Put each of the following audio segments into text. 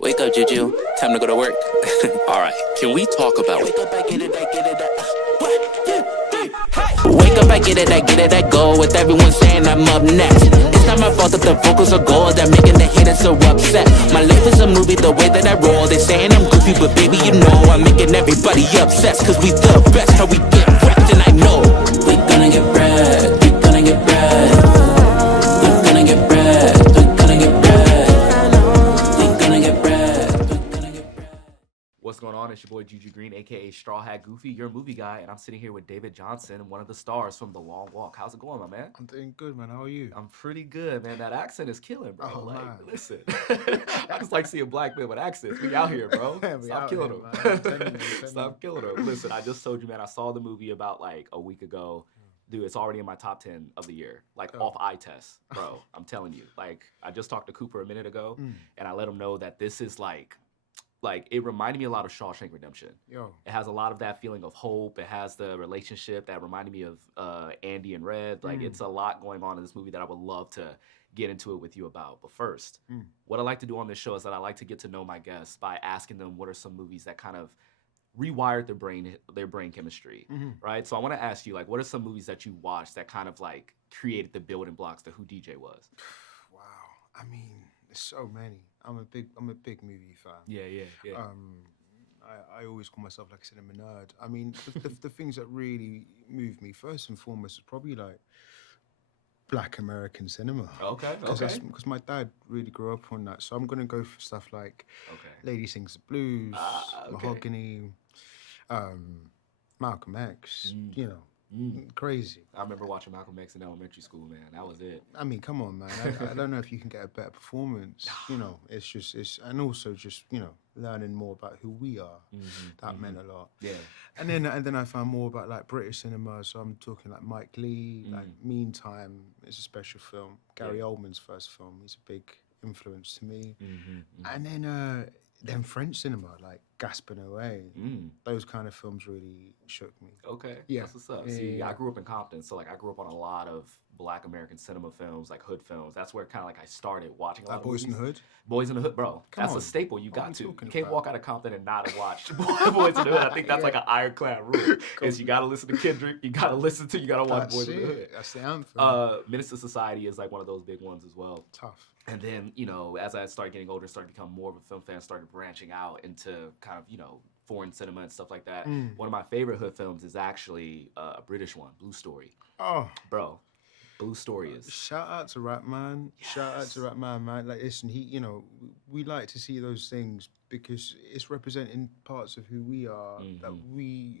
Wake up, Juju. Time to go to work. All right, can we talk about Wake up, I get it, I get it, Wake up, I get it, I go with everyone saying I'm up next. It's not my fault that the vocals are gold, that making the haters so upset. My life is a movie, the way that I roll. They saying I'm goofy, but baby, you know I'm making everybody obsessed. Cause we the best, how we get wrecked, and I know we gonna get bread, we gonna get bread. We gonna get bread, we gonna get bread. We gonna get bread, we gonna get bread. what's going on. It's your boy Juju Green, aka Straw Hat Goofy, your movie guy, and I'm sitting here with David Jonsson, one of the stars from The Long Walk. How's it going, my man? I'm doing good, man. How are you? I'm pretty good, man. That accent is killing, bro. Oh, like, man. listen, I just like seeing black men with accents. We out here, bro. We Stop out killing here, them. man. I'm telling you. Stop killing them. Listen, I just told you, man. I saw the movie about like a week ago. Dude, it's already in my top 10 of the year, like Oh. off eye test, bro. I'm telling you. Like, I just talked to Cooper a minute ago, and I let him know that this is like it reminded me a lot of Shawshank Redemption. Yo, It has a lot of that feeling of hope. It has the relationship that reminded me of Andy and Red. Like, it's a lot going on in this movie that I would love to get into it with you about. But first, what I like to do on this show is that I like to get to know my guests by asking them what are some movies that kind of rewired their brain chemistry, right? So I want to ask you, like, what are some movies that you watched that kind of like created the building blocks to who DJ was? wow. I mean, there's so many. I'm a big movie fan. Yeah. I always call myself like a cinema nerd. I mean, the things that really moved me first and foremost is probably like Black American cinema. Okay. Because my dad really grew up on that. So I'm gonna go for stuff like Lady Sings the Blues, Okay. Mahogany, Malcolm X. You know, crazy. I remember watching Malcolm X in elementary school, man. That was it. I mean, come on, man. I don't know if you can get a better performance. You know, and also just, you know, learning more about who we are. That meant a lot. Yeah. And then I found more about like British cinema. So I'm talking like Mike Leigh, like Meantime is a special film. Gary Oldman's first film. He's a big influence to me. And then French cinema, like Gaspar Noé. Those kind of films really shook me. Okay. Yeah. That's what's up. Yeah, See, yeah. I grew up in Compton, so like I grew up on a lot of Black American cinema films, like hood films. That's where kind of like I started watching a lot Like of Boys in the movies. Hood. Boys in the Hood, bro. Come That's on. a staple. You What are got we to. You talking can't about? walk out of Compton and not have watched Boys in the Hood. I think that's like an ironclad rule. Is you got to listen to Kendrick. You got to watch Boys in the Hood. That's the anthem. Minister Society is like one of those big ones as well. Tough. And then, you know, as I started getting older, started to become more of a film fan, started branching out into kind of, you know, foreign cinema and stuff like that. One of my favorite hood films is actually a British one, Blue Story. Oh. Bro, Blue Story is... Shout out to Ratman. Shout out to Ratman, man. Like, listen, you know, we like to see those things because it's representing parts of who we are that we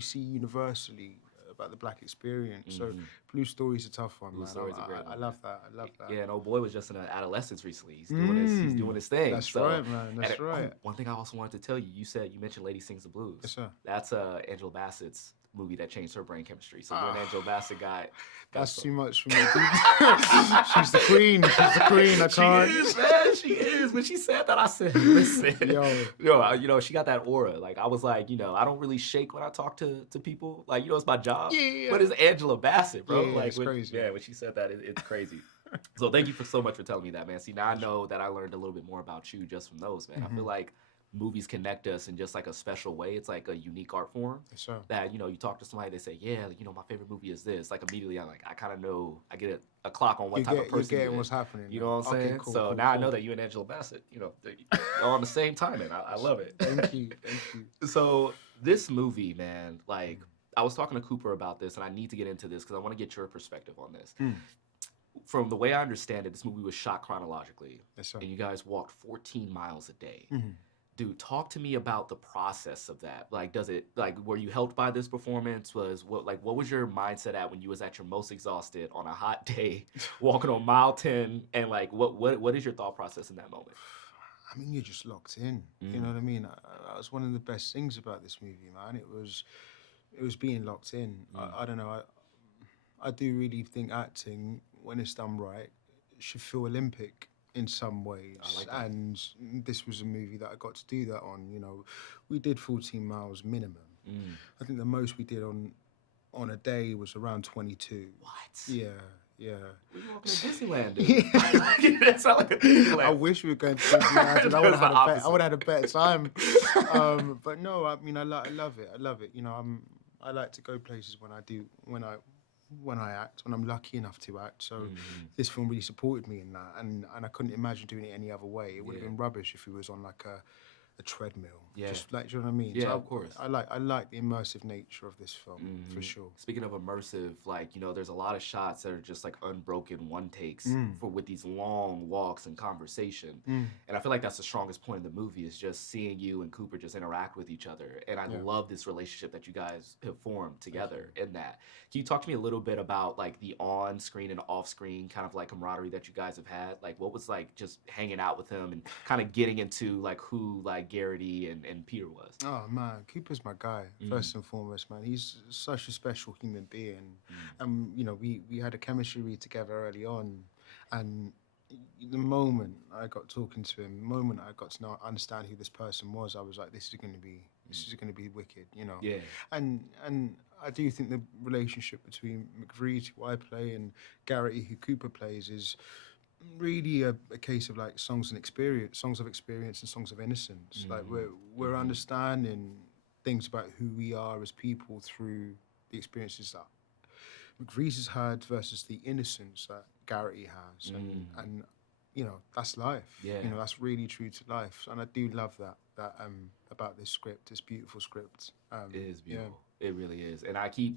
see universally about the Black experience. So Blue Story's a tough one, man. Story's a great one, I love that. I love that. Yeah, and old boy was just in adolescence recently. He's doing his thing. That's right, man. That's right. One thing I also wanted to tell you, you mentioned Lady Sings the Blues. Yes, sir. That's Angela Bassett's movie that changed her brain chemistry. So you're an Angela Bassett guy. That's too much for me, dude. She's the queen. She's the queen. I can't. She is, man. She is. When she said that, I said, listen. Yo. You know, she got that aura. Like, I was like, you know, I don't really shake when I talk to people. Like, you know, it's my job. Yeah. But it's Angela Bassett, bro. Yeah, like, it's crazy. Yeah, when she said that, it's crazy. So thank you so much for telling me that, man. See, now I know that I learned a little bit more about you just from those, man. I feel like movies connect us in just like a special way. It's like a unique art form. Yes, sir. That, you know, you talk to somebody, they say, yeah, you know, my favorite movie is this. Like, immediately, I kind of know, I get a clock on what type of person You're you getting is. what's happening. You know what I'm saying? Cool, so cool, now I cool. know that you and Angela Bassett, you know, are on the same timing. I love it. Thank you. So this movie, man, like, I was talking to Cooper about this, and I need to get into this because I want to get your perspective on this. From the way I understand it, this movie was shot chronologically. Yes, sir. And you guys walked 14 miles a day. Dude, talk to me about the process of that. Like, were you helped by this performance? What was your mindset at when you was at your most exhausted on a hot day, walking on mile 10, and like, what is your thought process in that moment? I mean, you're just locked in. You know what I mean? That was one of the best things about this movie, man. It was being locked in. I don't know. I do really think acting, when it's done right, should feel Olympic in some ways. I like that. And this was a movie that I got to do that on. You know, we did 14 miles minimum. I think the most we did on a day was around 22. What? Yeah, Yeah. We walking in Disneyland, dude. That sound like a Disneyland. I wish we were going to Disneyland, and I would have had a better time. But no, I mean, I love it. I love it. You know, I like to go places when I act, when I'm lucky enough to act. So this film really supported me in that, and I couldn't imagine doing it any other way. It would have been rubbish if it was on like a treadmill. Yeah. Just like, do you know what I mean? Yeah, so of course. I like the immersive nature of this film, for sure. Speaking of immersive, like, you know, there's a lot of shots that are just like unbroken one takes with these long walks and conversation. And I feel like that's the strongest point of the movie, is just seeing you and Cooper just interact with each other. And I love this relationship that you guys have formed together in that. Can you talk to me a little bit about like the on-screen and off-screen kind of like camaraderie that you guys have had? Like, what was like just hanging out with him and kind of getting into like who like Garrity and Peter was? Oh man, Cooper's my guy, first and foremost, man. He's such a special human being. And you know, we had a chemistry read together early on, and the moment I got talking to him, the moment I got to understand who this person was, I was like, this is gonna be wicked, you know. Yeah. And I do think the relationship between McVreed, who I play, and Garrity, who Cooper plays, is really a case of like songs of experience and songs of innocence. Like we're understanding things about who we are as people through the experiences that McVreed has had versus the innocence that Garrity has, and you know, that's life. Yeah. You know, that's really true to life, and I do love that about this script, this beautiful script. It is beautiful. Yeah. It really is. And I keep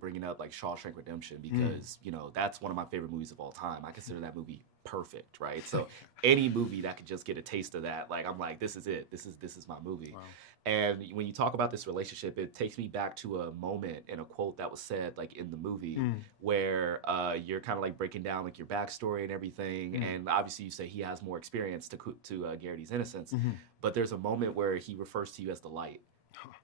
bringing up like Shawshank Redemption because, you know, that's one of my favorite movies of all time. I consider that movie perfect, right? So any movie that could just get a taste of that, like, I'm like, this is it. This is my movie. Wow. And when you talk about this relationship, it takes me back to a moment and a quote that was said like in the movie where you're kind of like breaking down like your backstory and everything. And obviously you say he has more experience to Garrity's innocence, but there's a moment where he refers to you as the light.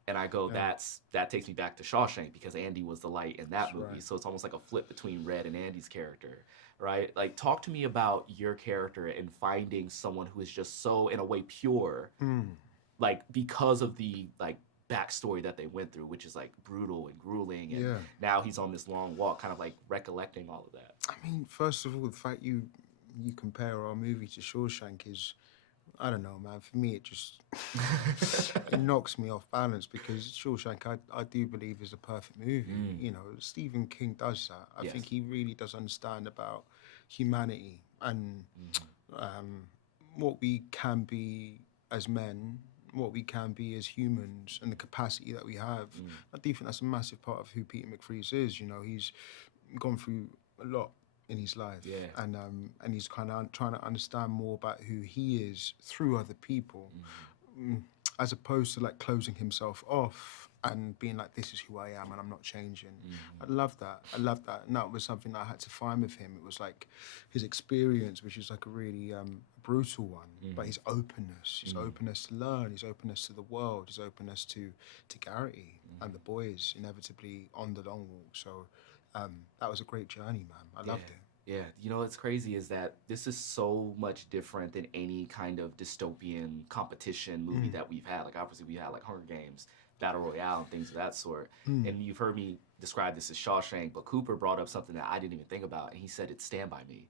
And I go, that takes me back to Shawshank, because Andy was the light in that movie. Right. So it's almost like a flip between Red and Andy's character, right? Like, talk to me about your character and finding someone who is just so, in a way, pure, like, because of the, like, backstory that they went through, which is, like, brutal and grueling. And now he's on this long walk, kind of, like, recollecting all of that. I mean, first of all, the fact you compare our movie to Shawshank is, I don't know, man. For me, it just it knocks me off balance, because Shawshank, I do believe, is a perfect movie. You know, Stephen King does that. I think he really does understand about humanity and what we can be as men, what we can be as humans, and the capacity that we have. I do think that's a massive part of who Peter McVreed is. You know, he's gone through a lot in his life, and he's kind of trying to understand more about who he is through other people, as opposed to like closing himself off and being like, this is who I am and I'm not changing. I love that, and that was something that I had to find with him. It was like his experience, which is like a really brutal one, but his openness to learn, his openness to the world, his openness to Garrity and the boys, inevitably on the long walk. So that was a great journey, man. I loved it. Yeah, you know what's crazy is that this is so much different than any kind of dystopian competition movie that we've had. Like, obviously we had like Hunger Games, Battle Royale, and things of that sort. And you've heard me describe this as Shawshank, but Cooper brought up something that I didn't even think about, and he said it's Stand By Me.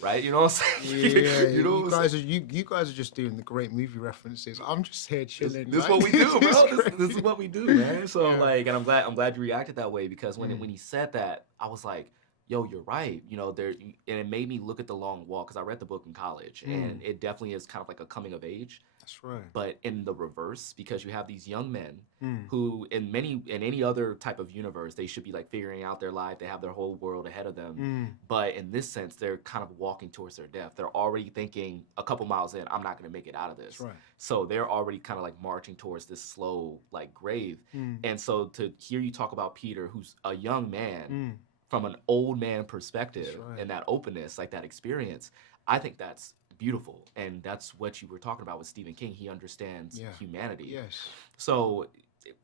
Right? You know what I'm saying? Yeah, you know you guys are just doing the great movie references. I'm just here chilling. This is what we do, bro. This is what we do, man. So like, and I'm glad you reacted that way, because when he said that, I was like, yo, you're right. You know, and it made me look at The Long Walk, because I read the book in college, and it definitely is kind of like a coming of age. That's right. But in the reverse, because you have these young men who, in any other type of universe, they should be like figuring out their life. They have their whole world ahead of them. But in this sense, they're kind of walking towards their death. They're already thinking a couple miles in, I'm not going to make it out of this. That's right. So they're already kind of like marching towards this slow like grave. And so to hear you talk about Peter, who's a young man, from an old man perspective, and that openness, like that experience, I think that's beautiful. And that's what you were talking about with Stephen King. He understands humanity. Yes. So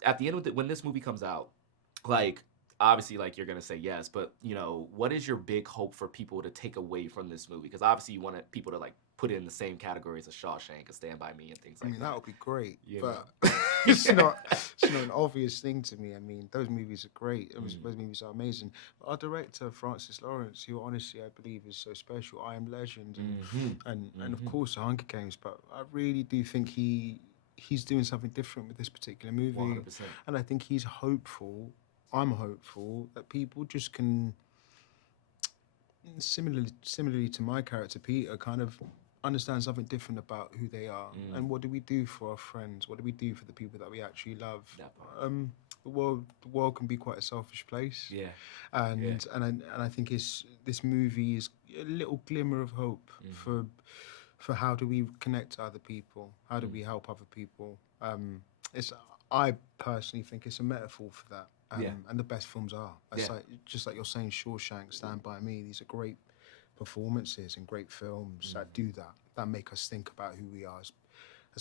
at the end of it, when this movie comes out, like, obviously, like, you're gonna say yes, but what is your big hope for people to take away from this movie? Because obviously, you want people to like put it in the same categories as Shawshank and Stand by Me and things like that. That would be great, You but know? it's not an obvious thing to me. I mean, those movies are great. Those movies are amazing. Our director, Francis Lawrence, who honestly I believe is so special, I Am Legend, and of course The Hunger Games. But I really do think he's doing something different with this particular movie, 100%. and I think he's hopeful. I'm hopeful that people just can, similarly to my character Peter, kind of understand something different about who they are and what do we do for our friends, what do we do for the people that we actually love. The world can be quite a selfish place, and I think this movie is a little glimmer of hope for how do we connect to other people, how do we help other people. I personally think it's a metaphor for that. And the best films are. Just like you're saying, Shawshank, Stand By Me, these are great performances and great films that do that, that make us think about who we are as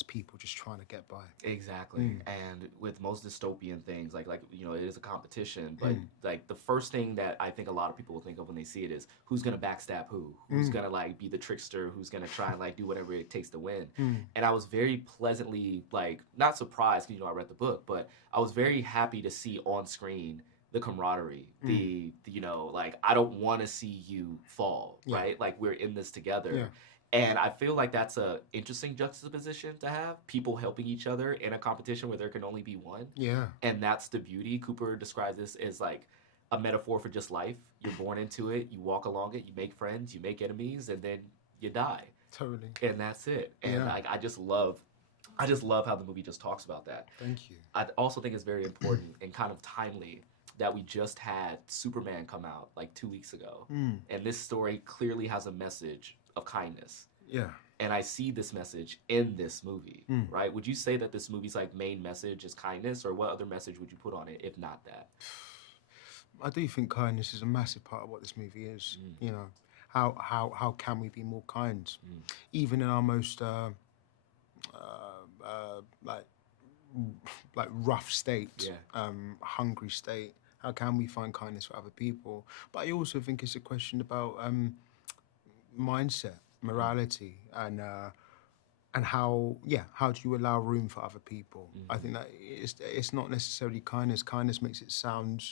people just trying to get by. Exactly. And with most dystopian things, like it is a competition, but like the first thing that I think a lot of people will think of when they see it is who's gonna backstab who's gonna like be the trickster, who's gonna try and like do whatever it takes to win. And I was very pleasantly like not surprised because I read the book, but I was very happy to see on screen the camaraderie, the like I don't want to see you fall, right? Like we're in this together. And I feel like that's a interesting juxtaposition to have, people helping each other in a competition where there can only be one. And that's the beauty. Cooper describes this as like a metaphor for just life. You're born into it, you walk along it, you make friends, you make enemies, and then you die. Totally. And that's it. And like I just love how the movie just talks about that. Thank you. I also think it's very important and kind of timely that we just had Superman come out like 2 weeks ago. And this story clearly has a message of kindness. And I see this message in this movie, right? Would you say that this movie's like main message is kindness, or what other message would you put on it if not that? I do think kindness is a massive part of what this movie is. How can we be more kind? Even in our most like rough state, hungry state, how can we find kindness for other people? But I also think it's a question about mindset, morality, and how do you allow room for other people? I think that it's not necessarily kindness. Kindness makes it sound,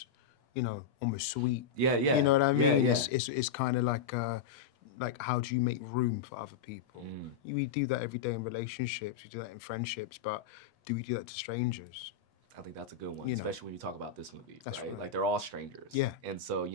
almost sweet. You know what I mean? It's kind of like how do you make room for other people? We do that every day in relationships. We do that in friendships, but do we do that to strangers? I think that's a good one, especially when you talk about this movie, right? Like they're all strangers. And so,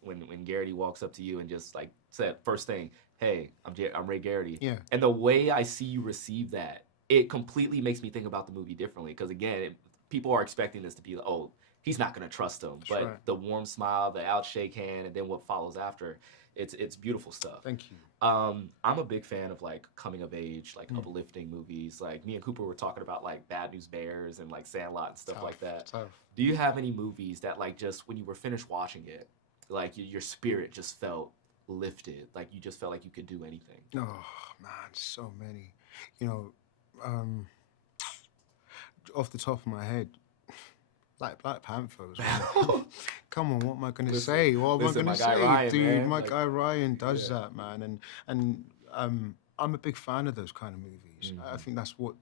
when Garrity walks up to you and just like said, first thing, hey, I'm Ray Garrity. And the way I see you receive that, it completely makes me think about the movie differently. Because again, people are expecting this to be, oh, he's not going to trust him. But the warm smile, the outshake hand, and then what follows after, it's beautiful stuff. Thank you. I'm a big fan of like coming of age, like uplifting movies. Like me and Cooper were talking about like Bad News Bears and like Sandlot and stuff like that. Do you have any movies that like just when you were finished watching it, like your spirit just felt lifted, like you just felt like you could do anything? Oh man, so many. Off the top of my head, like Black Panther as well. Come on, what am I going to say? What am I going to say, Ryan, dude? man. My guy Ryan does that, man, and I'm a big fan of those kind of movies. I think that's what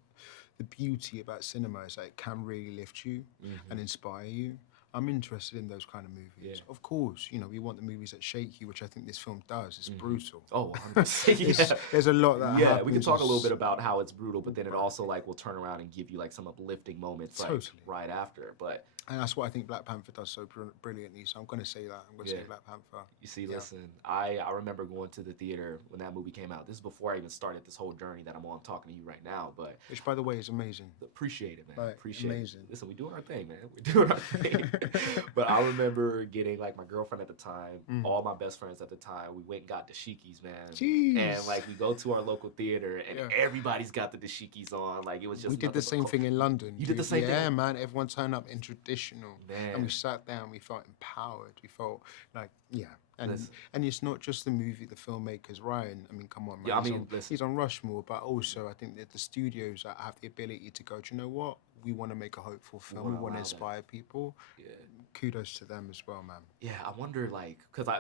the beauty about cinema is, that it can really lift you and inspire you. I'm interested in those kind of movies. Of course, we want the movies that shake you, which I think this film does. It's brutal. Oh, 100%. There's a lot that happens. We can talk a little bit about how it's brutal, but then it also like will turn around and give you like some uplifting moments like right after. And that's what I think Black Panther does so brilliantly. So I'm going to say that. I'm going to say Black Panther. You see, listen, I remember going to the theater when that movie came out. This is before I even started this whole journey that I'm on talking to you right now. But which, by the way, is amazing. Appreciate it, man. Appreciate amazing. it. Listen, we're doing our thing, man. We're doing our thing. But I remember getting like my girlfriend at the time, all my best friends at the time. We went and got dashikis, man. Jeez. And like we go to our local theater, and everybody's got the dashikis on. Like it was just. We did the same thing in London. You did the same thing? Yeah, man. Everyone turned up in traditional. Man. And we sat down, we felt empowered. We felt like, and it's not just the movie, the filmmakers, Ryan. I mean, come on, man. He's on Rushmore, but also I think that the studios that have the ability to go, do you know what? We want to make a hopeful film. We want to inspire people. kudos to them as well, man. Yeah, I wonder, like, because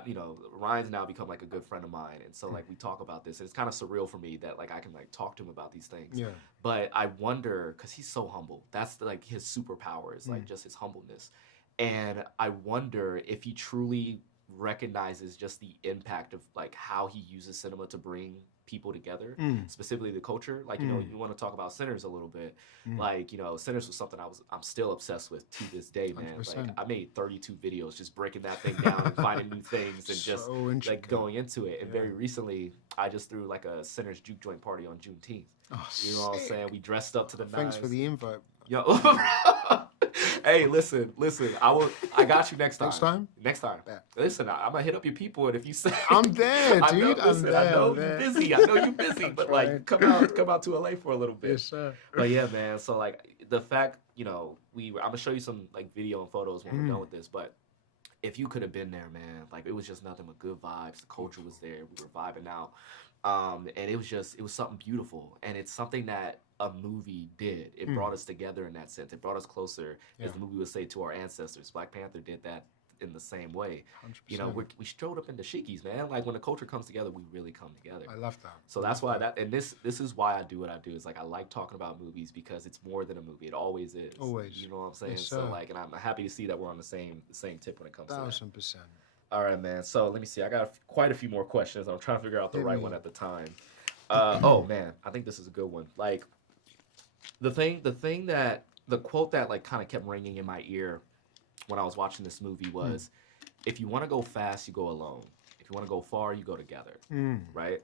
Ryan's now become like a good friend of mine, and so like we talk about this, and it's kind of surreal for me that like I can like talk to him about these things. Yeah. But I wonder, because he's so humble, that's like his superpower is like just his humbleness, and I wonder if he truly recognizes just the impact of like how he uses cinema to bring people together, specifically the culture. Like, you want to talk about Sinners a little bit. Like, Sinners was something I'm still obsessed with to this day, man. 100%. Like, I made 32 videos just breaking that thing down and finding new things and just like going into it. And very recently, I just threw like a Sinners juke joint party on Juneteenth. Oh, you know what I'm saying? We dressed up to the nines. Thanks for the invite. Yo, hey, listen. I got you next time. Next time. Yeah. Listen, I'm gonna hit up your people, and if you say I'm there, dude. I know you're busy. I know you're busy, but like, come out to LA for a little bit. Yes, sir. But yeah, man. So like, the fact, I'm gonna show you some like video and photos when we're done with this. But if you could have been there, man, like it was just nothing but good vibes. The culture was there. We were vibing out. And it was something beautiful, and it's something that a movie did. It brought us together in that sense. It brought us closer, as the movie would say, to our ancestors. Black Panther did that in the same way. 100%. We strode up into Shikis, man. Like when the culture comes together, we really come together. I love that. So that's why this is why I do what I do. Is like I like talking about movies because it's more than a movie. It always is. Always. You know what I'm saying? Yes, so like, and I'm happy to see that we're on the same tip when it comes to that. 1000%. All right, man. So let me see. I got quite a few more questions. I'm trying to figure out the right one at the time. Oh man, I think this is a good one. Like the quote that like kind of kept ringing in my ear when I was watching this movie was, "If you want to go fast, you go alone. If you want to go far, you go together." Right?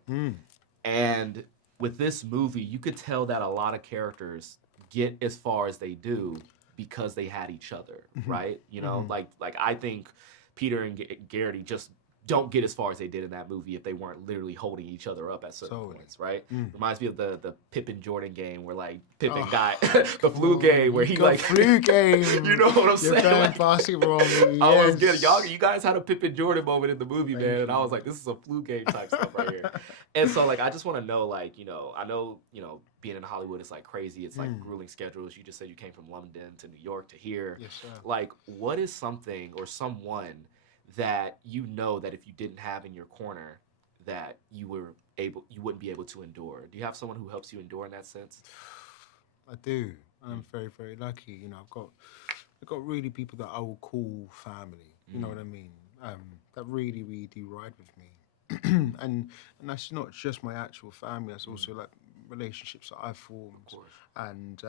And with this movie, you could tell that a lot of characters get as far as they do because they had each other, right? Like I think Peter and Garrity just don't get as far as they did in that movie if they weren't literally holding each other up at certain points, right? Reminds me of the Pippen Jordan game where like Pippen got the flu game where he like flu game. You know what I'm saying? Like, basketball movie. I was good. You guys had a Pippen Jordan moment in the movie, man, and I was like, this is a flu game type stuff right here. And so like I just want to know, like, I know, being in Hollywood is like crazy. It's like grueling schedules. You just said you came from London to New York to here. Yes, sir. Like, what is something or someone that that if you didn't have in your corner that you wouldn't be able to endure? Do you have someone who helps you endure in that sense? I do. I'm very, very lucky. I've got really people that I will call family. You know what I mean? That really, really do ride with me. and that's not just my actual family. That's also like relationships that I've formed, and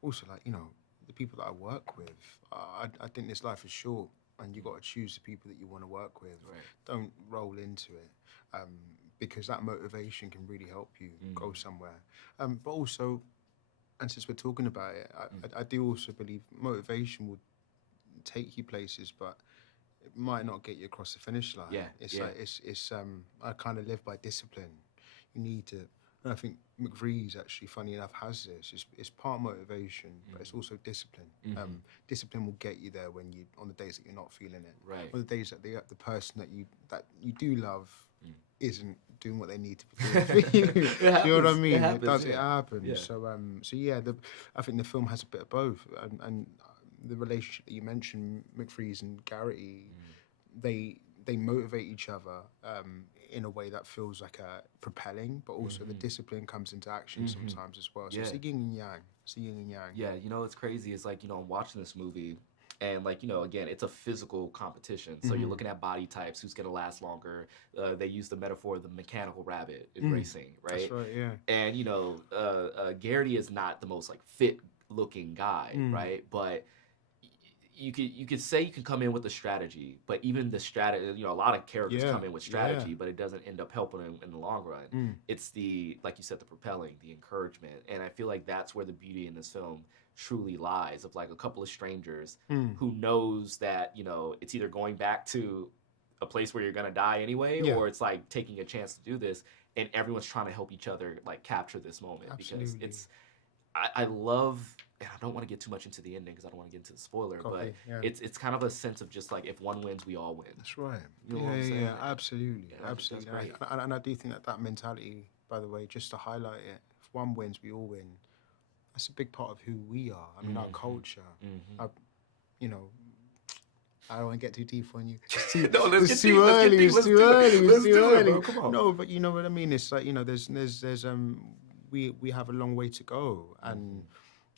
also like the people that I work with. I think this life is short. And you got to choose the people that you want to work with. Right. Don't roll into it, because that motivation can really help you go somewhere. But also, and since we're talking about it, I do also believe motivation will take you places, but it might not get you across the finish line. I kind of live by discipline. You need to. And I think McVrie's actually, funny enough, has this. It's part motivation, but it's also discipline. Discipline will get you there on the days that you're not feeling it. Right. On the days that the person that you do love isn't doing what they need to be doing for you. You know what I mean? It happens. Yeah. So yeah, I think the film has a bit of both. And the relationship that you mentioned, McVrie's and Garrity, they motivate each other in a way that feels like propelling, but also the discipline comes into action sometimes as well. So it's a yin and yang. It's a yin and yang. Yeah, it's crazy. It's like, I'm watching this movie and like, again, it's a physical competition. So you're looking at body types, who's going to last longer. They use the metaphor of the mechanical rabbit in racing, right? That's right, yeah. And, Garrity is not the most like fit looking guy, right? But you could say you can come in with a strategy, but even the strategy, a lot of characters come in with strategy, but it doesn't end up helping them in the long run. It's the, like you said, the propelling, the encouragement. And I feel like that's where the beauty in this film truly lies, of like a couple of strangers who knows that, it's either going back to a place where you're going to die anyway, or it's like taking a chance to do this. And everyone's trying to help each other like capture this moment. Absolutely. Because I love, and I don't want to get too much into the ending because I don't want to get into the spoiler, but it's kind of a sense of just like, if one wins, we all win. That's right. You know what I'm saying? Yeah, absolutely. Absolutely. That's great. And I do think that mentality, by the way, just to highlight it, if one wins, we all win. That's a big part of who we are. I mean, our culture, I don't want to get too deep on you. It's too, No, let's it's get deep, too let's get early. deep, It's let's too do it. early. Let's It's too do it, early. bro, come on. No, but you know what I mean. It's like, you know, there's we have a long way to go, and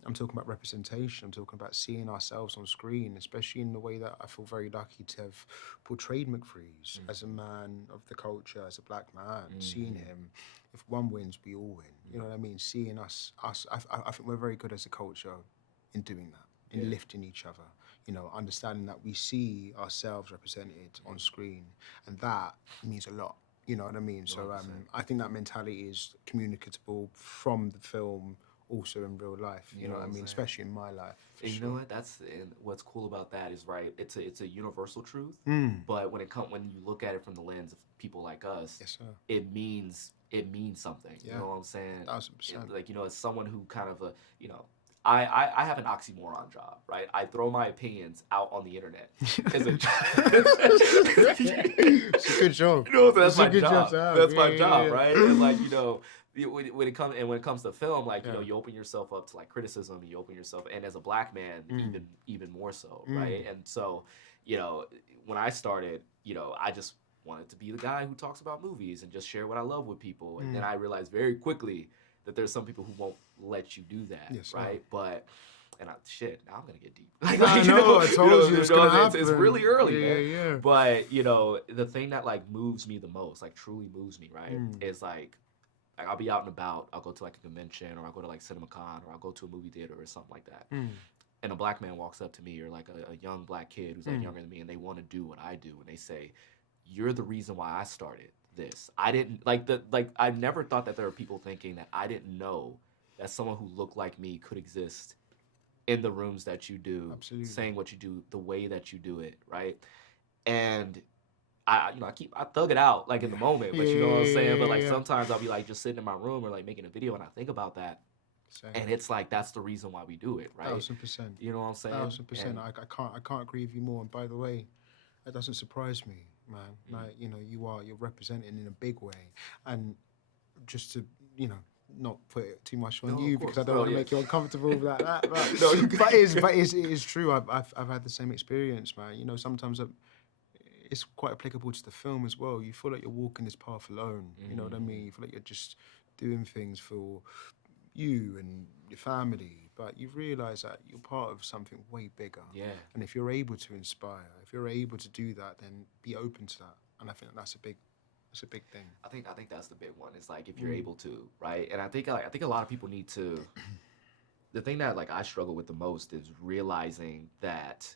I'm talking about representation. I'm talking about seeing ourselves on screen, especially in the way that I feel very lucky to have portrayed McFreeze as a man of the culture, as a black man. Seeing him, if one wins, we all win. You know what I mean? Seeing us. I think we're very good as a culture in doing that, in lifting each other. You know, understanding that we see ourselves represented on screen, and that means a lot. You know what I mean? So I think that mentality is communicable from the film, also in real life. You know what I mean? Especially in my life. And you know what? And what's cool about that is, right, it's a universal truth. But when you look at it from the lens of people like us, Yes, sir. it means something. You know what I'm saying? 1000%. Like, you know, as someone who kind of you know, I have an oxymoron job, right? I throw my opinions out on the internet. It's a good job. You know, that's It's my a good job. to have. That's my Yeah, job, yeah. right? And like, you know, when it comes to film, like, you know, you open yourself up to like criticism. You open yourself, and as a black man, even more so, right? And so, you know, when I started, you know, I just wanted to be the guy who talks about movies and just share what I love with people. And then I realized very quickly that there's some people who won't let you do that, Yes, right? But now I'm gonna get deep. I know, I told you it's gonna happen. It's really early, Yeah, man. yeah. But, you know, the thing that like moves me the most, like truly moves me, right, is like I'll be out and about. I'll go to like a convention, or I'll go to like CinemaCon, or I'll go to a movie theater or something like that. And a black man walks up to me, or like a young black kid who's like younger than me, and they want to do what I do, and they say, "You're the reason why I started this." I didn't I never thought that there were people thinking that I didn't know that someone who looked like me could exist in the rooms that you do, Absolutely. saying what you do, the way that you do it, right? And I thug it out like in the moment, but you know what I'm saying? But like sometimes I'll be like just sitting in my room or like making a video, and I think about that. Same. And it's like that's the reason why we do it, right? 1000%. You know what I'm saying? 1000%. And- I can't agree with you more. And by the way, that doesn't surprise me, man. Like, you know, you're representing in a big way, and just to, you know, not put it too much on No, you of because course. I don't No, want to yeah. make you uncomfortable like that. But, No, you but it is true. I've had the same experience, man. You know, sometimes it's quite applicable to the film as well. You feel like you're walking this path alone. You know what I mean? You feel like you're just doing things for you and your family, but you realise that you're part of something way bigger. Yeah. And if you're able to inspire, if you're able to do that, then be open to that. And I think that's a big thing. I think that's the big one. It's like if you're able to, right? And I think a lot of people need to. The thing that like I struggle with the most is realizing that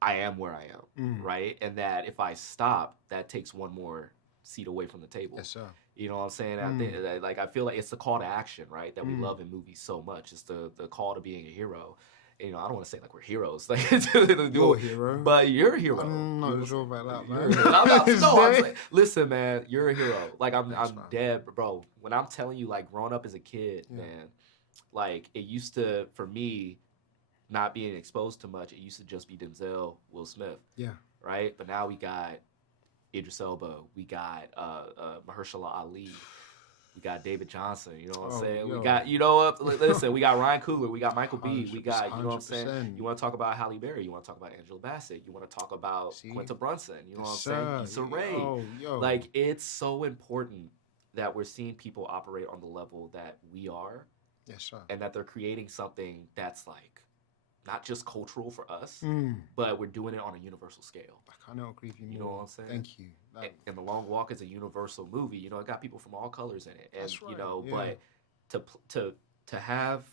I am where I am, right? And that if I stop, that takes one more seat away from the table. Yes, sir. You know what I'm saying? I think that, like, I feel like it's the call to action, right? That we love in movies so much. It's the call to being a hero. You know, I don't want to say like we're heroes, like You're a hero. but you're a hero. I'm not sure about that, man. I'm saying, listen, man, you're a hero. Like I'm dead, bro. When I'm telling you, like growing up as a kid, man, like it used to, for me, not being exposed to much, it used to just be Denzel, Will Smith. Yeah. Right? But now we got Idris Elba, we got Mahershala Ali, we got David Jonsson, you know what I'm saying? Yo. We got, you know what, listen, we got Ryan Coogler, we got Michael B, we got, 100%. you know what I'm saying? You want to talk about Halle Berry, you want to talk about Angela Bassett, you want to talk about Quinta Brunson, you know what I'm saying? Issa Rae. Like, it's so important that we're seeing people operate on the level that we are. Yes, sir. And that they're creating something that's like, not just cultural for us, but we're doing it on a universal scale. I cannot agree with you more. You know what I'm saying? Thank you. And The Long Walk is a universal movie. You know, it got people from all colors in it. And That's right, you know, yeah. but to have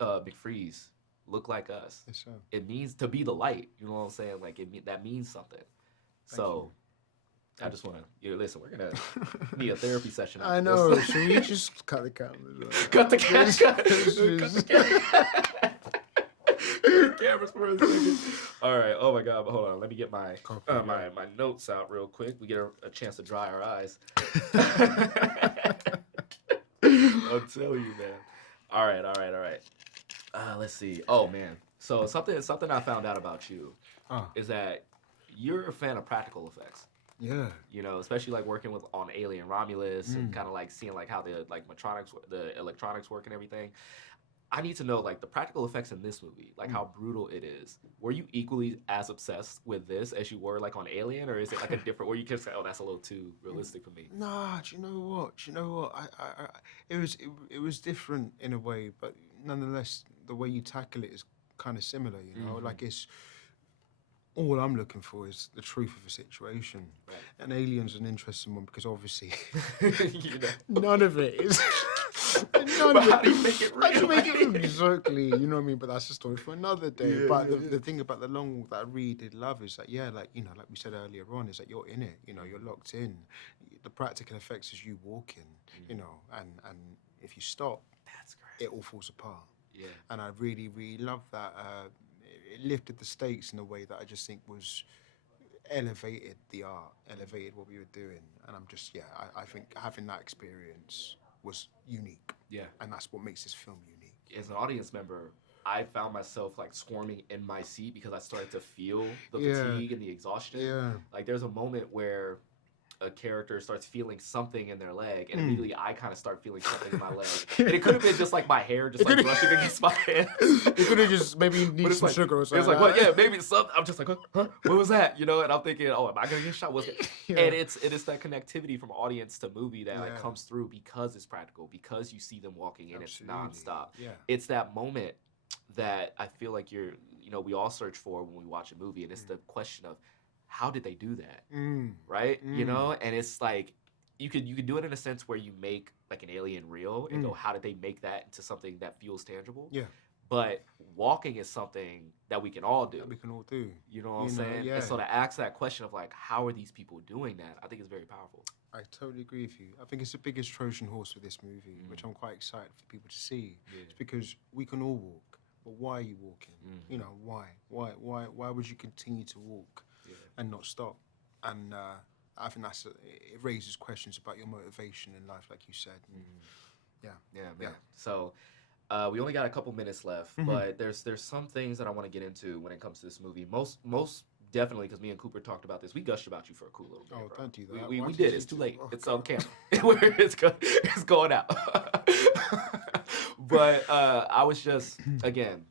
McFreeze look like us, Yes, sir. it means to be the light. You know what I'm saying? Like that means something. So I just want to, listen, we're going to need a therapy session. I know. Should we just cut the cameras? Cut the cameras. Cut the cameras for a second. All right. Oh my God. But hold on. Let me get my my notes out real quick. We get a chance to dry our eyes. I'll tell you, man. All right. Let's see. Oh man. So something I found out about you is that you're a fan of practical effects. Yeah. You know, especially like working on Alien Romulus and kind of like seeing like how the electronics work and everything. I need to know, like, the practical effects in this movie, like how brutal it is. Were you equally as obsessed with this as you were like on Alien, or is it like a different? Where you can say, "Oh, that's a little too realistic for me." Nah, do you know what? It was different in a way, but nonetheless, the way you tackle it is kind of similar. You know, like it's all I'm looking for is the truth of a situation. Right. And Alien's an interesting one because obviously You know? none of it is. But how do you make it real? How do you make it real? Exactly, you know what I mean? But that's a story for another day. Yeah, but the thing about the long walk that I really did love is that, yeah, like, you know, like we said earlier on, is that you're in it, you know, you're locked in. The practical effects is you walking, you know, and if you stop, That's great. it all falls apart. Yeah. And I really, really love that. It lifted the stakes in a way that I just think was elevated the art, elevated what we were doing. And I'm just, yeah, I think having that experience was unique. Yeah. And that's what makes this film unique. As an audience member, I found myself like squirming in my seat because I started to feel the Yeah. fatigue and the exhaustion. Yeah. Like there's a moment where a character starts feeling something in their leg, and immediately I kind of start feeling something in my leg. And it could have been just like my hair just like brushing against my hands. You could have just maybe need some like, sugar or something. It's like, well, yeah, maybe something. I'm just like, huh? What was that? You know, and I'm thinking, oh, am I gonna get shot? What's it? Yeah. And it is that connectivity from audience to movie that like Yeah. comes through because it's practical, because you see them walking in, Absolutely. it's nonstop. Yeah. It's that moment that I feel like we all search for when we watch a movie, and it's the question of how did they do that, right? You know, and it's like you could do it in a sense where you make like an alien real and go, how did they make that into something that feels tangible? Yeah. But walking is something that we can all do. That we can all do. You know what I'm saying? Yeah. And so to ask that question of like, how are these people doing that? I think is very powerful. I totally agree with you. I think it's the biggest Trojan horse for this movie, which I'm quite excited for people to see. Yeah. It's because we can all walk, but why are you walking? You know, why? Why would you continue to walk and not stop? And I think it raises questions about your motivation in life, like you said. Yeah. Yeah, man. Yeah. So we only got a couple minutes left, but there's some things that I want to get into when it comes to this movie. Most definitely, because me and Cooper talked about this. We gushed about you for a cool little bit. Oh, bro. don't do that. We Why did. did It's you too do- late. oh, It's God. on camera. It's going out. But I was just again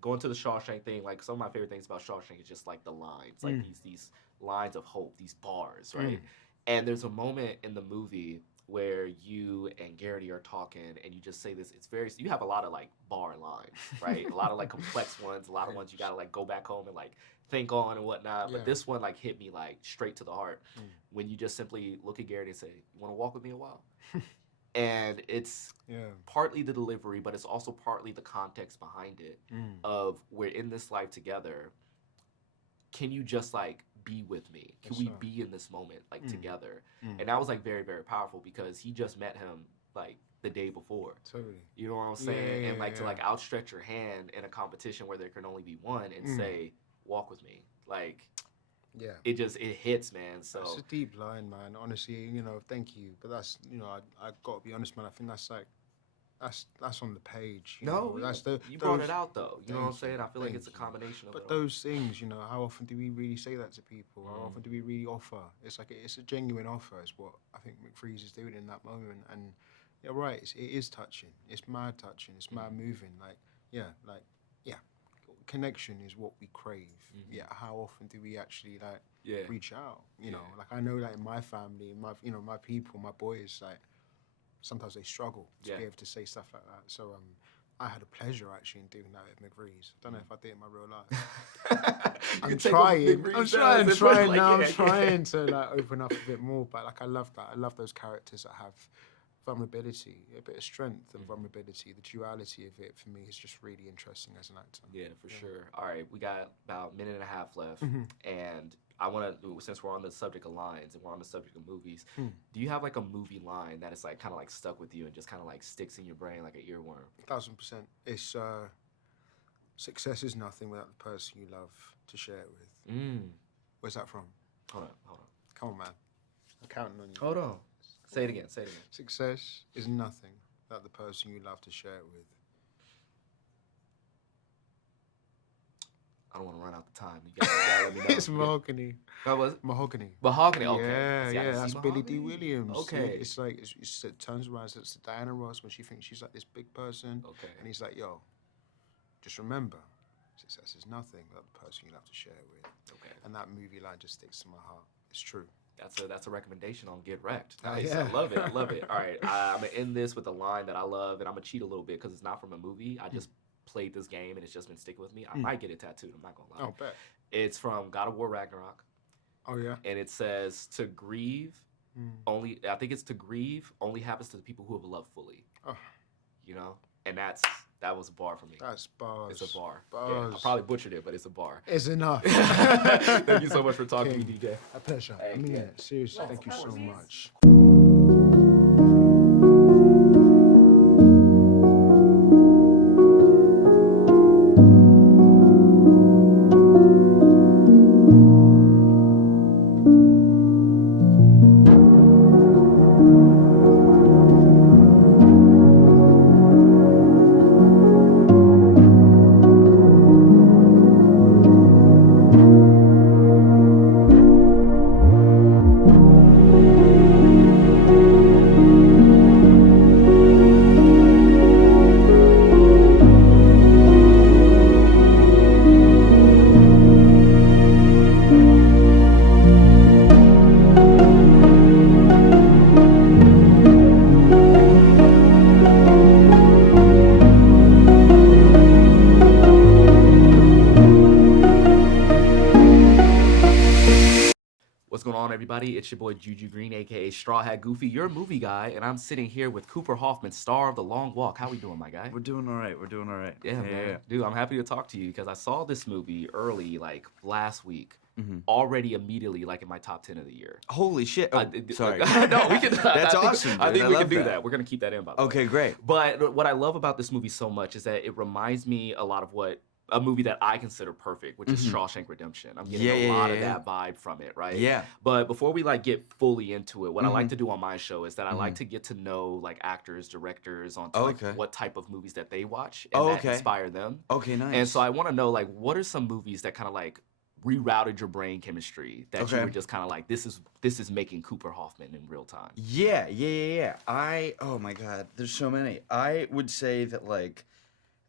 going to the Shawshank thing. Like some of my favorite things about Shawshank is just like the lines, like these lines of hope, these bars, right? And there's a moment in the movie where you and Garrity are talking and you just say this, you have a lot of like bar lines, right? A lot of like complex ones, a lot of ones you gotta like go back home and like think on and whatnot. Yeah. But this one like hit me like straight to the heart when you just simply look at Garrity and say, "You wanna walk with me a while?" And it's partly the delivery, but it's also partly the context behind it of we're in this life together. Can you just like be with me? Can we be in this moment like together? And that was like very, very powerful because he just met him like the day before. Totally. You know what I'm saying? Yeah, and like to yeah. like outstretch your hand in a competition where there can only be one and say, "Walk with me." Like Yeah. it hits, man. So It's a deep line, man. Honestly, you know, thank you. But that's, you know, I got to be honest, man. I think that's like, that's on the page. You know? That's you brought it out though. You know what I'm Thank saying? you, I feel like thank it's a you. combination of But it all. those things, you know, how often do we really say that to people? How often do we really offer? It's like it's a genuine offer. Is what I think McFreeze is doing in that moment. And you're right. It is touching. It's mad touching. It's mad moving. Like yeah. Connection is what we crave. Yeah. How often do we actually like reach out? You know, like I know that in my family, my people, my boys, like sometimes they struggle to be able to say stuff like that. So I had a pleasure actually in doing that at McVree's. Don't know if I did it in my real life. I'm trying to like open up a bit more, but like I love that. I love those characters that have vulnerability, a bit of strength and vulnerability. The duality of it for me is just really interesting as an actor. Yeah, for sure. All right, we got about a minute and a half left, and I want to, since we're on the subject of lines and we're on the subject of movies, do you have like a movie line that is like kind of like stuck with you and just kind of like sticks in your brain like an earworm? 1000%. It's success is nothing without the person you love to share it with. Where's that from? Hold on. Come on, man. I'm counting on you. Hold on. Say it again. Success is nothing without the person you love to share it with. I don't want to run out the time. You gotta let me know. It's Mahogany. What was it? Mahogany. Mahogany. Okay. Yeah, See, I yeah, didn't that's see Billy D. Mahogany. Williams. Okay. It's like, it turns around, it's Diana Ross when she thinks she's like this big person. Okay. And he's like, yo, just remember, success is nothing but the person you'll have to share it with. Okay. And that movie line just sticks to my heart. It's true. That's a recommendation on Get Wrecked. Oh, Nice. yeah. I love it. I love it. All right. I'm going to end this with a line that I love, and I'm going to cheat a little bit because it's not from a movie. I just played this game, and it's just been sticking with me. I might get it tattooed. I'm not going to lie. Oh, bet. It's from God of War Ragnarok, Oh, yeah? and it says, to grieve only, I think it's to grieve only happens to the people who have loved fully. Oh. You know? And that was a bar for me. That's bars. It's a bar. Bars. Yeah, I probably butchered it, but it's a bar. It's enough. Thank you so much for talking to me, DJ. A pleasure. I mean it. Seriously, thank you so much. What's going on, everybody? It's your boy Juju Green, aka Straw Hat Goofy, your movie guy, and I'm sitting here with Cooper Hoffman, star of The Long Walk. How we doing, my guy? We're doing all right. We're doing all right. Yeah, man. Dude, I'm happy to talk to you because I saw this movie early, like last week, already immediately, like in my top 10 of the year. Holy shit. Oh, sorry. No, we can. That's awesome, I dude. think I we can love do that. that. We're gonna keep that in, by the way. Okay, great. But what I love about this movie so much is that it reminds me a lot of what a movie that I consider perfect, which is Shawshank Redemption. I'm getting a lot of that vibe from it, right? Yeah. But before we like get fully into it, what I like to do on my show is that I like to get to know like actors, directors on like, what type of movies that they watch and that inspire them. Okay, nice. And so I want to know like what are some movies that kind of like rerouted your brain chemistry that you were just kind of like this is making Cooper Hoffman in real time. Yeah. Oh my God, there's so many. I would say that like,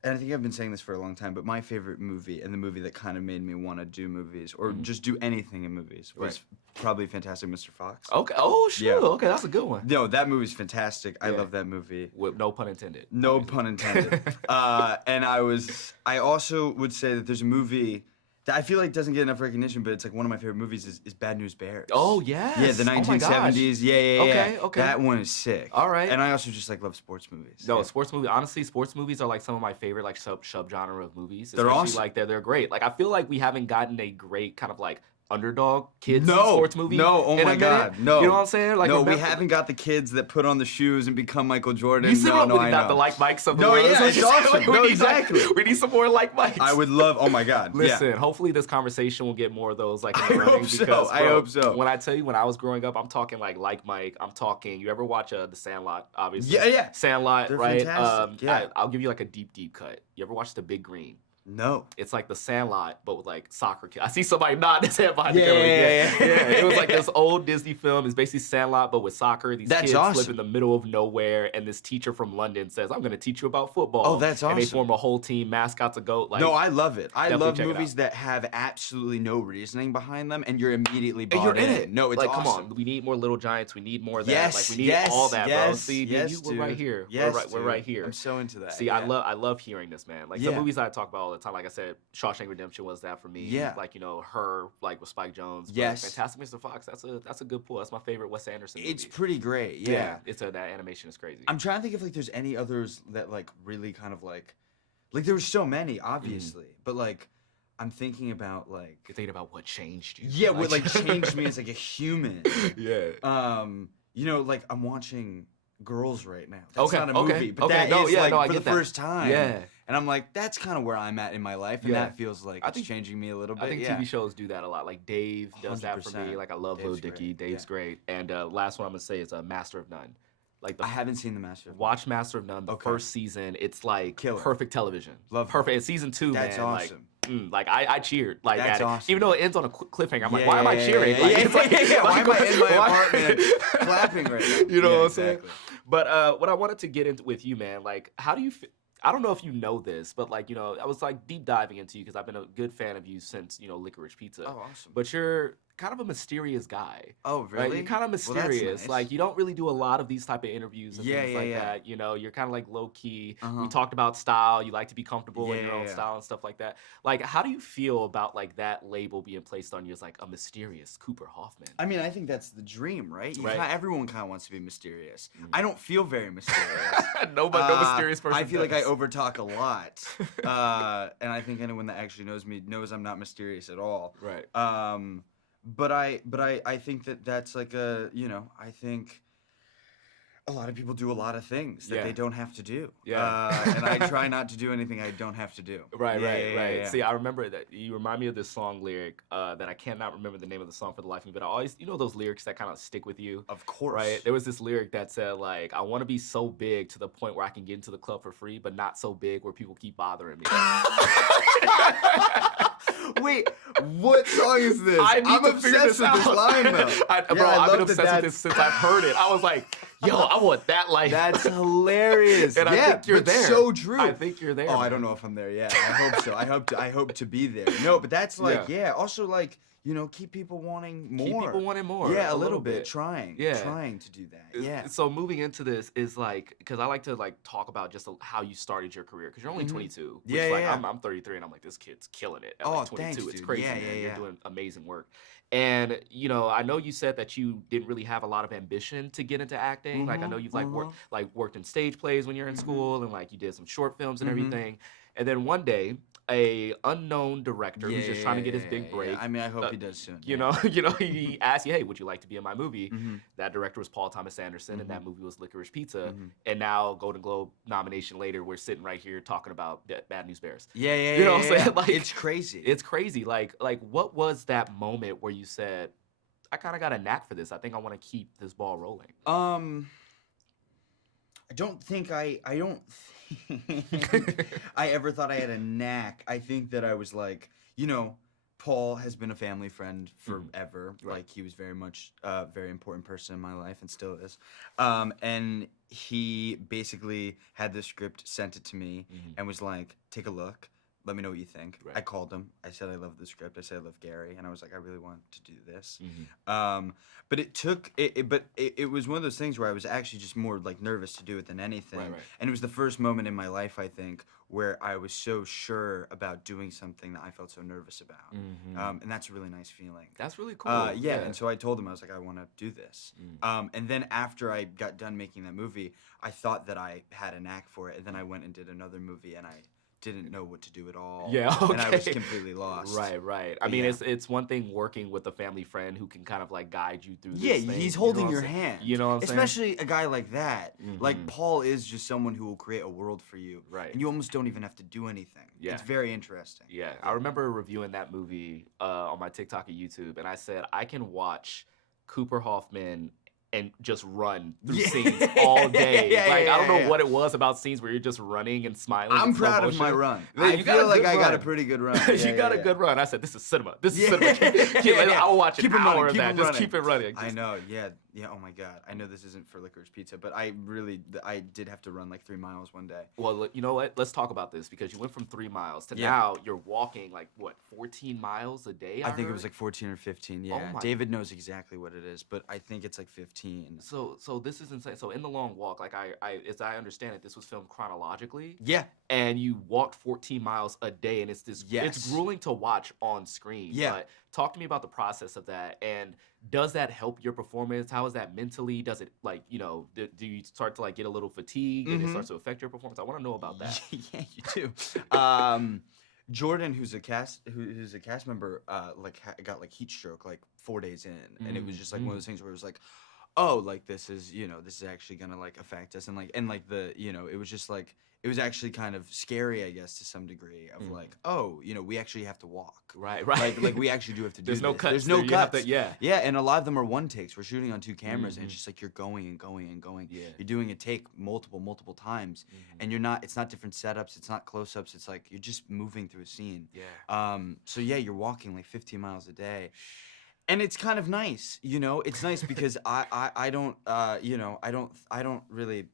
and I think I've been saying this for a long time, but my favorite movie and the movie that kind of made me want to do movies or just do anything in movies was probably Fantastic Mr. Fox. Okay. Oh, sure. Yeah. Okay, that's a good one. No, that movie's fantastic. I love that movie. With no pun intended. No pun intended. And I also would say that there's a movie that I feel like doesn't get enough recognition, but it's like one of my favorite movies is Bad News Bears. Oh, yes. Yeah, the 1970s. Yeah. Okay. That one is sick. All right. And I also just like love sports movies. No, sports movies. Honestly, sports movies are like some of my favorite like subgenre of movies. They're Especially, awesome. Like they're great. Like I feel like we haven't gotten a great kind of like underdog kids sports movie. No, oh in a my God, minute. no. You know what I'm saying? Like no, we remember- haven't got the kids that put on the shoes and become Michael Jordan. You see what no, we I not know. the like Mikes of the No, world. yeah, That's it's what you said. awesome. We No, need, exactly. Like, we need some more like Mikes. I would love. Oh my God. Listen, yeah. hopefully this conversation will get more of those like in the I running hope so. because I bro, hope so. When I tell you when I was growing up, I'm talking like Mike. I'm talking. You ever watch The Sandlot? Obviously. Yeah. Sandlot, They're right? fantastic, yeah. I'll give you like a deep cut. You ever watch The Big Green? No. It's like The Sandlot, but with like soccer kids. I see somebody nodding his head behind the Yeah, camera. yeah. It was like this old Disney film. It's basically Sandlot, but with soccer. These That's kids awesome. live in the middle of nowhere, and this teacher from London says, "I'm going to teach you about football." Oh, that's And they awesome. form a whole team. Mascot's a goat. Like, No, I love it. I definitely love check it movies out. that have absolutely no reasoning behind them, and you're immediately and bought you're in it. No, it's like, awesome. come on. We need more Little Giants. We need more of that. Yes, Like, we need yes, all that, bro. yes, See, yes, we're right dude. here. Yes, we're right here. I'm so into that. See, yeah. I love hearing this, man. Like the Yeah. movies I talk about all the time. Like I said, Shawshank Redemption was that for me. Yeah. Like, you know, Her, like with Spike Jonze. But Yes. Fantastic Mr. Fox. That's a good pull. That's my favorite Wes Anderson movie. It's pretty great. Yeah. That animation is crazy. I'm trying to think if like there's any others that like really kind of like there were so many obviously, but like I'm thinking about like You're thinking about what changed you. yeah, what like changed me as like a human. Yeah. You know, like I'm watching Girls right now. That's Okay, not a okay, movie, but okay. that No, is yeah, like no, I for the get that. first time. Yeah. And I'm like, that's kind of where I'm at in my life, and Yeah. that feels like I it's think- changing me a little bit. I think yeah. TV shows do that a lot. Like Dave does that for me. 100%. Like I love Lil Dave's Dicky. great, Dave's yeah. great. And last one I'm gonna say is Master of None. Like the I haven't seen the Master. of None. watch Master of None. The Okay. first season, it's like Killer. perfect television. Love perfect. And season 2, That's man, awesome. like I cheered like That's at it. awesome. Even though it ends on a cliffhanger, I'm like, why am I cheering? Like, it's like, Why am I in my why- apartment clapping right now? You know Yeah, what I'm saying? exactly. But what I wanted to get into with you, man, like, how do you I don't know if you know this, but like, I was like deep diving into you because I've been a good fan of you since, Licorice Pizza. Oh, awesome. But you're kind of a mysterious guy. Oh, Right? really? You're kind of Well, that's mysterious. nice. Like, you don't really do a lot of these type of interviews and things like yeah. that. You're kind of like low key. We Uh-huh. talked about style. You like to be comfortable in Yeah, your own yeah. style and stuff like that. Like, how do you feel about like that label being placed on you as like a mysterious Cooper Hoffman? I mean, I think that's the dream, right? Right. Everyone kind of wants to be mysterious. I don't feel very mysterious. no mysterious person. I feel like I does. overtalk a lot, and I think anyone that actually knows me knows I'm not mysterious at all. Right. But I think that's like I think a lot of people do a lot of things that Yeah. they don't have to do. Yeah. And I try not to do anything I don't have to do. Right. Yeah. See, I remember that you remind me of this song lyric that I cannot remember the name of the song for the life of me, but I always, those lyrics that kind of stick with you. Of course. Right. There was this lyric that said like, I want to be so big to the point where I can get into the club for free, but not so big where people keep bothering me. Wait, what song is this? I need I'm to figure obsessed with this line though. I've been love obsessed with this since I've heard it. I was like, yo, I want that life. That's hilarious. And I think you're but there. So true. I think you're there. Oh, I man. don't know if I'm there yet. I hope so. I hope to be there. No, but that's like Also like keep people wanting more. Keep people wanting more. Yeah, a little bit. Trying to do that. Yeah. So moving into this is like, because I like to like talk about just how you started your career, because you're only 22. Which Yeah, is like, yeah. I'm 33 and I'm like, this kid's killing it. At Oh, like 22. thanks, It's dude. crazy, Yeah, man. yeah, You're yeah. doing amazing work. And I know you said that you didn't really have a lot of ambition to get into acting. Like I know you've worked in stage plays when you're in school, and like you did some short films and everything. And then one day, a unknown director who's just trying to get his big break. Yeah. I mean, I hope he does soon. He asked you, hey, would you like to be in my movie? That director was Paul Thomas Anderson, and that movie was Licorice Pizza. And now, Golden Globe nomination later, we're sitting right here talking about Bad News Bears. Yeah. You know what I'm saying? Yeah. Like, It's crazy. It's crazy. Like what was that moment where you said, I kind of got a knack for this. I think I want to keep this ball rolling. I don't think I ever thought I had a knack. I think that I was like, Paul has been a family friend forever. Right. Like he was very much a very important person in my life and still is. And he basically had the script, sent it to me, and was like, take a look. Let me know what you think. Right. I called him. I said I love the script. I said I love Gary, and I was like, I really want to do this. But it took. It was one of those things where I was actually just more like nervous to do it than anything. Right. And it was the first moment in my life, I think, where I was so sure about doing something that I felt so nervous about. And that's a really nice feeling. That's really cool. Yeah. And so I told him, I was like, I want to do this. And then after I got done making that movie, I thought that I had a knack for it, and then I went and did another movie, and I didn't know what to do at all. Yeah, okay. And I was completely lost. Right. I mean, it's one thing working with a family friend who can kind of like guide you through Yeah, this thing. he's You know holding what your I'm saying? hand. You know what I'm saying? Especially a guy like that. Like Paul is just someone who will create a world for you. Right. And you almost don't even have to do anything. Yeah. It's very interesting. Yeah, I remember reviewing that movie on my TikTok and YouTube, and I said I can watch Cooper Hoffman and just run through scenes all day. I don't know what it was about scenes where you're just running and smiling. I'm in slow proud of my motion. run. You I got a feel like good I got a run. pretty good run. You got a good run. I said, this is cinema. This is cinema. I'll watch an Keep 'em hour running, of keep that. 'em Just running. keep it running. I know, yeah. Oh my God. I know this isn't for Licorice Pizza, but I did have to run like 3 miles one day. Well, you know what? Let's talk about this, because you went from 3 miles to now you're walking like, what, 14 miles a day? I think it heard? was like 14 or 15. Yeah. my- David knows exactly what it is, but I think it's like 15. So this is insane. So in the long walk, like as I understand it, this was filmed chronologically. Yeah. And you walked 14 miles a day, and it's Yes. grueling to watch on screen. Yeah. But talk to me about the process of that, and does that help your performance? How is that mentally? Does it like, do you start to like get a little fatigued and it starts to affect your performance? I want to know about that. Yeah, you do. Jordan, who's a cast member, got like heat stroke like 4 days in, and it was just like one of those things where it was like, oh, like this is, this is actually gonna like affect us, and like the, it was just like it was actually kind of scary, I guess, to some degree of like, oh, we actually have to walk. Right. Like we actually do have to do There's no this. cuts. There's no You have cuts. to- yeah. Yeah, and a lot of them are one takes. We're shooting on 2 cameras, and it's just like you're going and going and going. Yeah. You're doing a take multiple times, and it's not different setups. It's not close-ups. It's like you're just moving through a scene. Yeah. So yeah, you're walking like 15 miles a day. And it's kind of nice, It's nice because I don't, I don't really,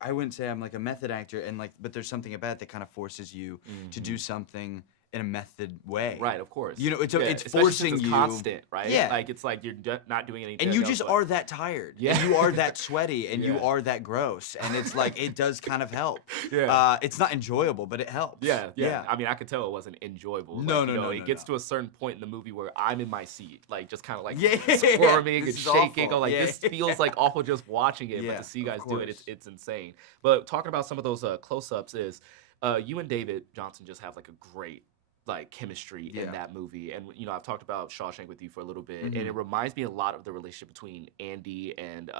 I wouldn't say I'm like a method actor, and like, but there's something about it that kind of forces you to do something in a method way. Right, of course. It's Yeah, it's especially forcing since it's you constant, right? Yeah. Like it's like you're not doing anything. and you else, just but- are that tired. Yeah. And you are that sweaty, and you Yeah. are that gross, and it's like it does kind of help. Yeah. It's not enjoyable, but it helps. Yeah. I mean, I could tell it wasn't enjoyable. No, Like, no, you know, no, It no, gets no. to a certain point in the movie where I'm in my seat, like just kind of like Yeah. squirming and This is shaking. awful. I'm like, Yeah. this feels like awful just watching it, Yeah, but to see you of guys do it, course. it's insane. But talking about some of those close-ups is, you and David Jonsson just have like a great like chemistry Yeah. in that movie, and I've talked about Shawshank with you for a little bit, and Mhm. it reminds me a lot of the relationship between Andy and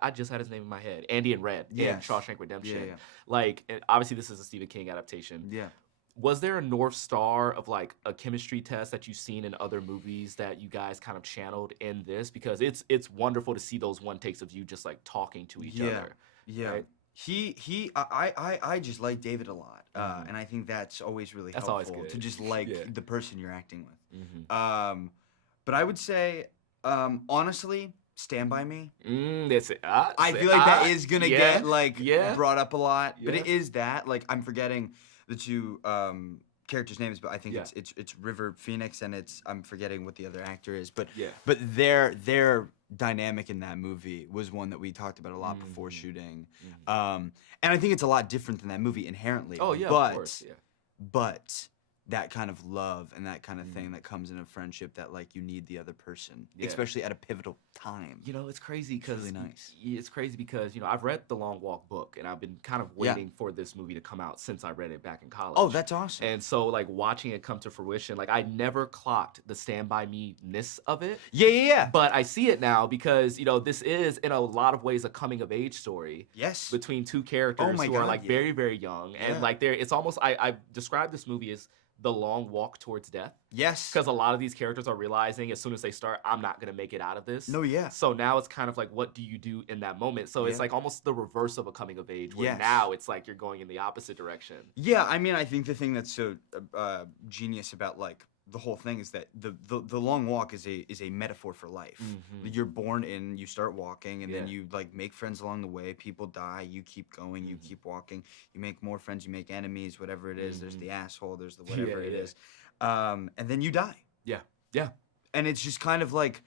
I just had his name in my head, Andy and Red in Yes. Shawshank Redemption. Yeah. Like, and obviously this is a Stephen King adaptation. Yeah. Was there a North Star of like a chemistry test that you've seen in other movies that you guys kind of channeled in this? Because it's wonderful to see those one takes of you just like talking to each other. Yeah. Right? I just like David a lot, and I think that's always really That's helpful always good. to just like Yeah. the person you're acting with. Mm-hmm. But I would say, honestly, Stand By Me. That's it. I feel like that is gonna get like yeah. brought up a lot, but it Yeah. is that like I'm forgetting the two characters' names, but I think Yeah. it's River Phoenix, and I'm forgetting what the other actor is, but Yeah. but their dynamic in that movie was one that we talked about a lot before shooting, and I think it's a lot different than that movie inherently. Oh yeah, but of course. Yeah. but that kind of love and that kind of thing that comes in a friendship, that like you need the other person, Yeah. especially at a pivotal time. It's crazy because really nice. It's crazy because I've read the Long Walk book, and I've been kind of Yeah. waiting for this movie to come out since I read it back in college. Oh, that's awesome. And so like watching it come to fruition, like I never clocked the Stand By Me-ness of it. yeah. But I see it now because this is in a lot of ways a coming of age story Yes. between two characters Oh my who are God, like yeah. very, very young. Yeah. And like it's almost I describe this movie as the long walk towards death. Yes. Because a lot of these characters are realizing as soon as they start, I'm not gonna make it out of this. No, yeah. So now it's kind of like, what do you do in that moment? So it's Yeah. like almost the reverse of a coming of age, where Yes. now it's like you're going in the opposite direction. Yeah, I mean, I think the thing that's so genius about like the whole thing is that the long walk is a metaphor for life. You're born in, you start walking, and then Yeah. you like make friends along the way. People die, you keep going, you keep walking. You make more friends, you make enemies, whatever it is. There's the asshole, there's the whatever it Yeah. is, and then you die. Yeah. Yeah. And it's just kind of like,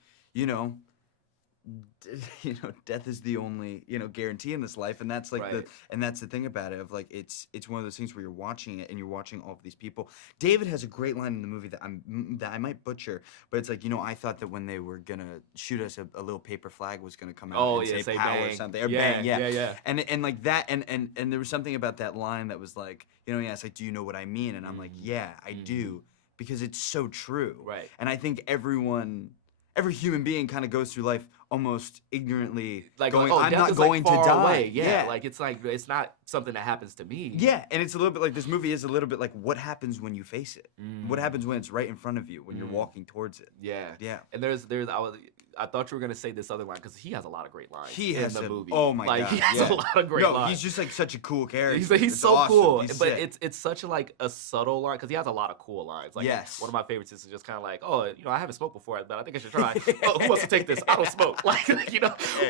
death is the only guarantee in this life, and that's like Right. that's the thing about it, of like it's one of those things where you're watching it and you're watching all of these people. David has a great line in the movie that I might butcher, but it's like, I thought that when they were gonna shoot us, a little paper flag was gonna come out Oh, and yeah, say say power or bang. something, or Yeah, bang, yeah. and like that, and there was something about that line that was like, it's like, do you know what I mean? And I'm like, yeah, I do, because it's so true. Right. And I think every human being kind of goes through life almost ignorantly, Like going, oh, I'm death not is, going like, to far die. away. Yeah. Like it's not something that happens to me. Yeah, and it's a little bit like, this movie is a little bit like, what happens when you face it? What happens when it's right in front of you, when you're walking towards it? Yeah. Yeah. And I thought you were gonna say this other line because he has a lot of great lines. He in has the a- movie. oh my like, God, He has yeah. a lot of great No, lines. he's just like such a cool character. He's It's so awesome. cool, He's but sick. it's such a subtle line because he has a lot of cool lines. Like Yes. one of my favorites is just kind of like, oh, I haven't smoked before, but I think I should try. Oh, who wants to take this? I don't smoke. Like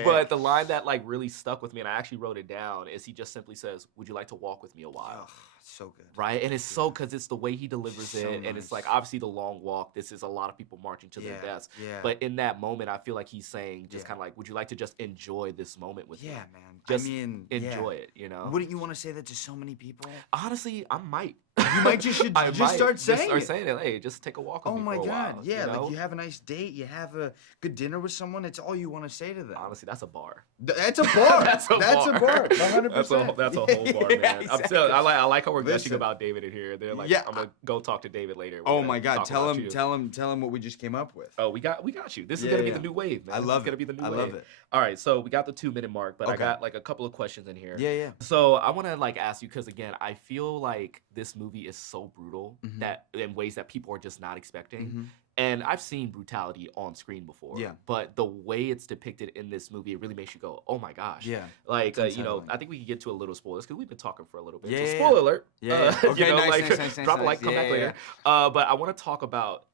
But the line that like really stuck with me, and I actually wrote it down, is he just simply says, "Would you like to walk with me a while?" Oh, so good. Right, and it's so because it's the way he delivers So it, and it's nice. like obviously the long walk. This is a lot of people marching to their Yeah, deaths, yeah. but in that moment, I feel like he's saying just Yeah. kind of like, "Would you like to just enjoy this moment with me?" Yeah, man. Just I mean, enjoy it. Wouldn't you want to say that to so many people? Honestly, I might. You might just should just start saying it. Hey, just take a walk with Oh me my for a God, while, yeah, you know? like you have a nice date, you have a good dinner with someone. It's all you want to say to them. Honestly, that's a bar. That's a bar. That's a bar. bar. 100%. That's a whole bar, man. Yeah, I'm telling, I like how we're gushing Listen. about David in here. They're like, Yeah, I'm gonna go talk to David later. We're Oh gonna my God, talk tell about him, you. tell him what we just came up with. Oh, we got you. This is Yeah, gonna be yeah. the new wave, man. I love It's gonna it. be the new I wave. love it. All right, so we got the 2-minute mark, but I Okay. got like a couple of questions in here. Yeah, yeah. So I want to like ask you because again, I feel like this movie is so brutal Mhm. that in ways that people are just not expecting. Mhm. And I've seen brutality on screen before. Yeah. But the way it's depicted in this movie, it really makes you go, "Oh my gosh!" Yeah. Like It's you know, unsettling. I think we can get to a little spoilers because we've been talking for a little bit. Yeah, So yeah, spoiler alert. Yeah, yeah. Okay, you know, nice, like nice, nice, drop a nice. like, come Yeah, back yeah, later. But I want to talk about.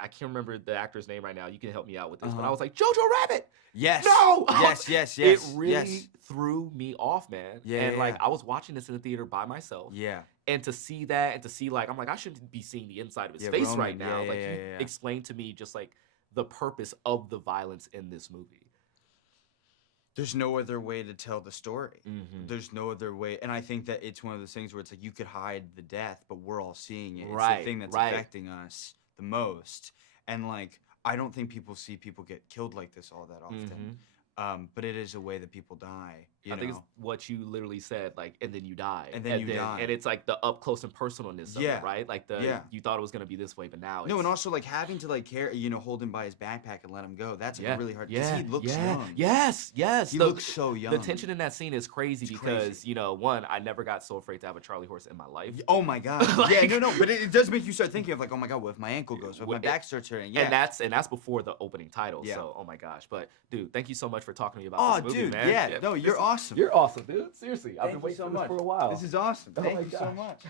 I can't remember the actor's name right now. You can help me out with this. But I Uh-huh. was like, Jojo Rabbit. Yes. No! Yes. It really yes. threw me off, man. Yeah, and yeah, like yeah. I was watching this in the theater by myself. Yeah. And to see that and to see like I'm like I shouldn't be seeing the inside of his Yeah, face Roman, right now. yeah, Like yeah, he yeah. explained to me just like the purpose of the violence in this movie. There's no other way to tell the story. Mhm. There's no other way. And I think that it's one of those things where it's like you could hide the death, but we're all seeing it. It's Right, the thing that's right. affecting us the most. And like, I don't think people see people get killed like this all that often. But it is a way that people die. You I know? think it's what you literally said, like, and then you die. And then you die. And it's like the up close and personalness of Yeah. it, right? Like Yeah. you thought it was gonna be this way, but now No, and it's- also like having to like hold him by his backpack and let him go. That's like yeah, really hard because yeah, he looks yeah, young. Yes. He looks so young. The tension in that scene is crazy It's because crazy. you know, one, I never got so afraid to have a Charlie horse in my life. Oh my God. Like- yeah, no, but it does make you start thinking of like, oh my God, what if my ankle goes? What if my What- back starts hurting? Yeah. And that's before the opening title. Yeah. So, oh my gosh. But dude, thank you so much for talking to me about Oh, this movie, dude, man. yeah. No, you're awesome. You're awesome, dude. Seriously, I've Thank been you waiting so for this much. for a while. This is awesome. Oh Thank my you so gosh. much.